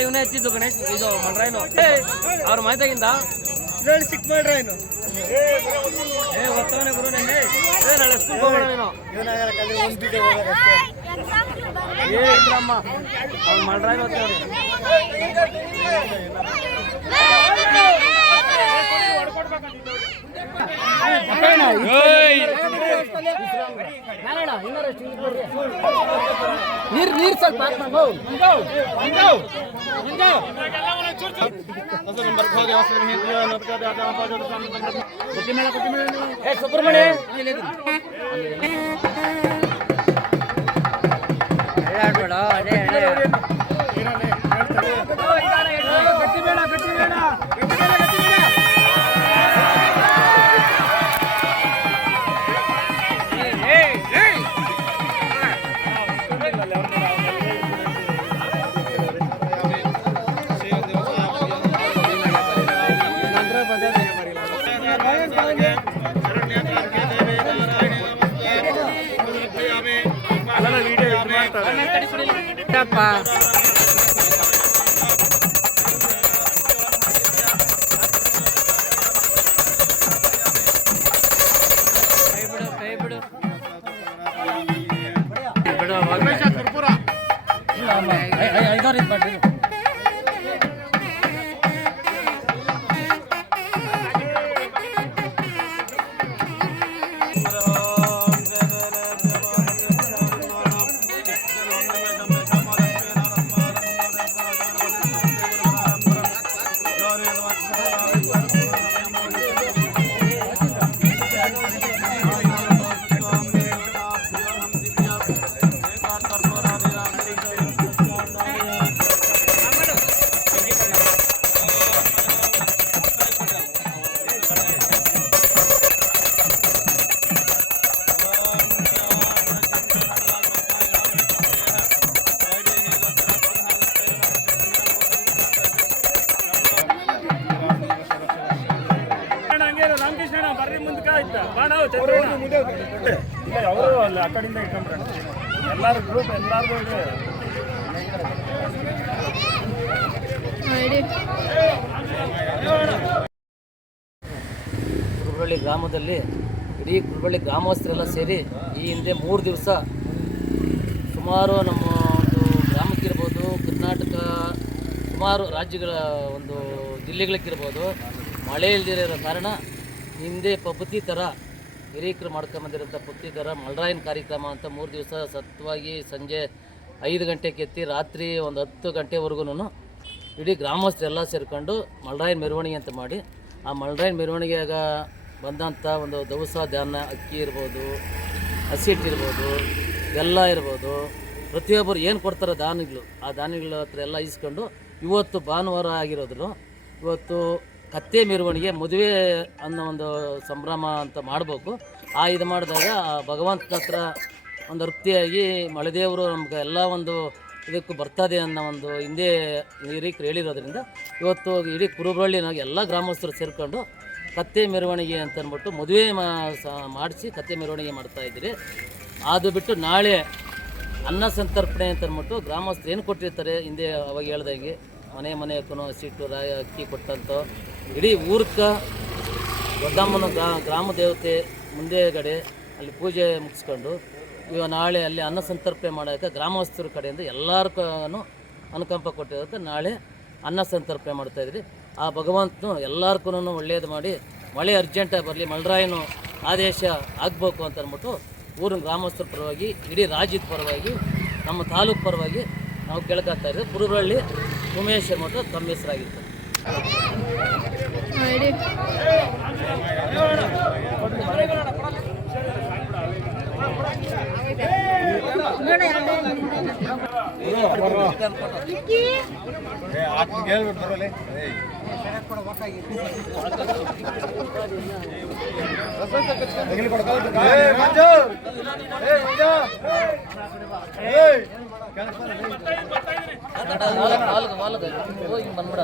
ಇವನೇ ಹಚ್ಚಿದ್ದು ಗಣೇಶ್ ಇದು ಮಲ್ರಾಯ್ನು ಅವ್ರ ಮಾಹಿತಿಗಿಂತ ಸಿಕ್ ಮಾಡ್ರಾಯ್ನು ಓದ್ತವನೇ ಗುರು ನಾಳೆ ಸ್ಕೂಲ್ ಹೋಗೋಣ ನೀನು ಇಲ್ಲಮ್ಮ ಅವ್ನು ಮಲ್ರಾಯ್ನು ಓದ್ತವ್ರಿ ನೀರ್ ಸ್ವಲ್ಪ ಸುಬ್ರಹ್ಮಣ್ಯ ಅವರು ಅಲ್ಲ ಆ ಕಡೆಯಿಂದ ಇಟ್ಕೊಂಡ್ರೆ ಎಲ್ಲರೂ ಗ್ರೂಪ್ ಎಲ್ಲರಿಗೂ ಇದೆ. ಕುರುಬಳ್ಳಿ ಗ್ರಾಮದಲ್ಲಿ ಇಡೀ ಕುರುಬಳ್ಳಿ ಗ್ರಾಮಸ್ಥರೆಲ್ಲ ಸೇರಿ ಈ ಹಿಂದೆ 3 ದಿವಸ ಸುಮಾರು ನಮ್ಮ ಒಂದು ಗ್ರಾಮಕ್ಕಿರ್ಬೋದು, ಕರ್ನಾಟಕ ಸುಮಾರು ರಾಜ್ಯಗಳ ಒಂದು ಜಿಲ್ಲೆಗಳಿಗಿರ್ಬೋದು ಮಳೆ ಇಲ್ದಿರೋ ಕಾರಣ ಹಿಂದೆ ಪದ್ಧತಿ ಥರ ಹಿರೀಕರು ಮಾಡ್ಕೊಂಬಂದಿರೋಂಥ ಪದ್ಧತಿ ಥರ ಮಲ್ರಾಯನ್ ಕಾರ್ಯಕ್ರಮ ಅಂತ 3 ದಿವಸ ಸತ್ವವಾಗಿ ಸಂಜೆ 5 ಗಂಟೆಗೆ ಎತ್ತಿ ರಾತ್ರಿ ಒಂದು 10 ಗಂಟೆವರೆಗೂ ಇಡೀ ಗ್ರಾಮಸ್ಥರೆಲ್ಲ ಸೇರಿಕೊಂಡು ಮಲ್ರಾಯನ್ ಮೆರವಣಿಗೆ ಅಂತ ಮಾಡಿ ಆ ಮಲ್ರಾಯನ್ ಮೆರವಣಿಗೆಯಾಗ ಬಂದಂಥ ಒಂದು ದವಸ ಧಾನ್ಯ ಅಕ್ಕಿ ಇರ್ಬೋದು, ಹಸಿಟ್ಟು ಇರ್ಬೋದು, ಬೆಲ್ಲ ಇರ್ಬೋದು, ಪ್ರತಿಯೊಬ್ಬರು ಏನು ಕೊಡ್ತಾರೆ ಧಾನ್ಯಗಳು ಆ ಧಾನ್ಯಗಳ ಹತ್ರ ಎಲ್ಲ ಇಸ್ಕೊಂಡು ಇವತ್ತು ಭಾನುವಾರ ಆಗಿರೋದ್ರು ಇವತ್ತು ಕತ್ತೆ ಮೆರವಣಿಗೆ ಮದುವೆ ಅನ್ನೋ ಒಂದು ಸಂಭ್ರಮ ಅಂತ ಮಾಡಬೇಕು. ಆ ಇದು ಮಾಡಿದಾಗ ಭಗವಂತನ ಹತ್ರ ಒಂದು ತೃಪ್ತಿಯಾಗಿ ಮಳೆದೇವರು ನಮ್ಗೆ ಎಲ್ಲ ಒಂದು ಇದಕ್ಕೂ ಬರ್ತದೆ ಅನ್ನೋ ಒಂದು ಹಿಂದೆ ಹಿರೀಕರು ಹೇಳಿರೋದ್ರಿಂದ ಇವತ್ತು ಇಡೀ ಕುರುಬಳ್ಳಿನಾಗ ಎಲ್ಲ ಗ್ರಾಮಸ್ಥರು ಸೇರಿಕೊಂಡು ಕತ್ತೆ ಮೆರವಣಿಗೆ ಅಂತ ಅಂದ್ಬಿಟ್ಟು ಮದುವೆ ಮಾಡಿಸಿ ಕತ್ತೆ ಮೆರವಣಿಗೆ ಮಾಡ್ತಾಯಿದ್ದೀರಿ. ಅದು ಬಿಟ್ಟು ನಾಳೆ ಅನ್ನ ಸಂತರ್ಪಣೆ ಅಂತ ಅಂದ್ಬಿಟ್ಟು ಗ್ರಾಮಸ್ಥರು ಏನು ಕೊಟ್ಟಿರ್ತಾರೆ ಹಿಂದೆ ಅವಾಗ ಹೇಳ್ದಂಗೆ ಮನೆ ಮನೆಯಕ್ಕೂ ಹಸಿಟ್ಟು ರಾಯ ಅಕ್ಕಿ ಕೊಟ್ಟಂಥ ಇಡೀ ಊರ್ಕ ದೊಡ್ಡಮ್ಮನ ಗ್ರಾಮ ದೇವತೆ ಮುಂದೆಗಡೆ ಅಲ್ಲಿ ಪೂಜೆ ಮುಗಿಸ್ಕೊಂಡು ಇವಾಗ ನಾಳೆ ಅಲ್ಲಿ ಅನ್ನ ಸಂತರ್ಪಣೆ ಮಾಡೋಕ್ಕೆ ಗ್ರಾಮಸ್ಥರ ಕಡೆಯಿಂದ ಎಲ್ಲರಿಗೂ ಅನುಕಂಪ ಕೊಟ್ಟಿರೋದಕ್ಕೆ ನಾಳೆ ಅನ್ನ ಸಂತರ್ಪಣೆ ಮಾಡ್ತಾಯಿದ್ರಿ. ಆ ಭಗವಂತನು ಎಲ್ಲರಿಗೂ ಒಳ್ಳೆಯದು ಮಾಡಿ ಮಳೆ ಅರ್ಜೆಂಟಾಗಿ ಬರಲಿ, ಮಳೆರಾಯನು ಆದೇಶ ಆಗಬೇಕು ಅಂತ ಅಂದ್ಬಿಟ್ಟು ಊರಿನ ಗ್ರಾಮಸ್ಥರ ಪರವಾಗಿ, ಇಡೀ ರಾಜ್ಯದ ಪರವಾಗಿ, ನಮ್ಮ ತಾಲೂಕು ಪರವಾಗಿ ನಾವು ಕೇಳ್ಕೊತಾ ಇದ್ದೀವಿ. ಕುರುಬಳ್ಳಿ ಉಮೇಶ್ ಅಂದ್ಬಿಟ್ಟು ತಮ್ಮ ಹೆಸರಾಗಿತ್ತು. ಹೋಗಿ ಬಂದ್ಬಿಡ.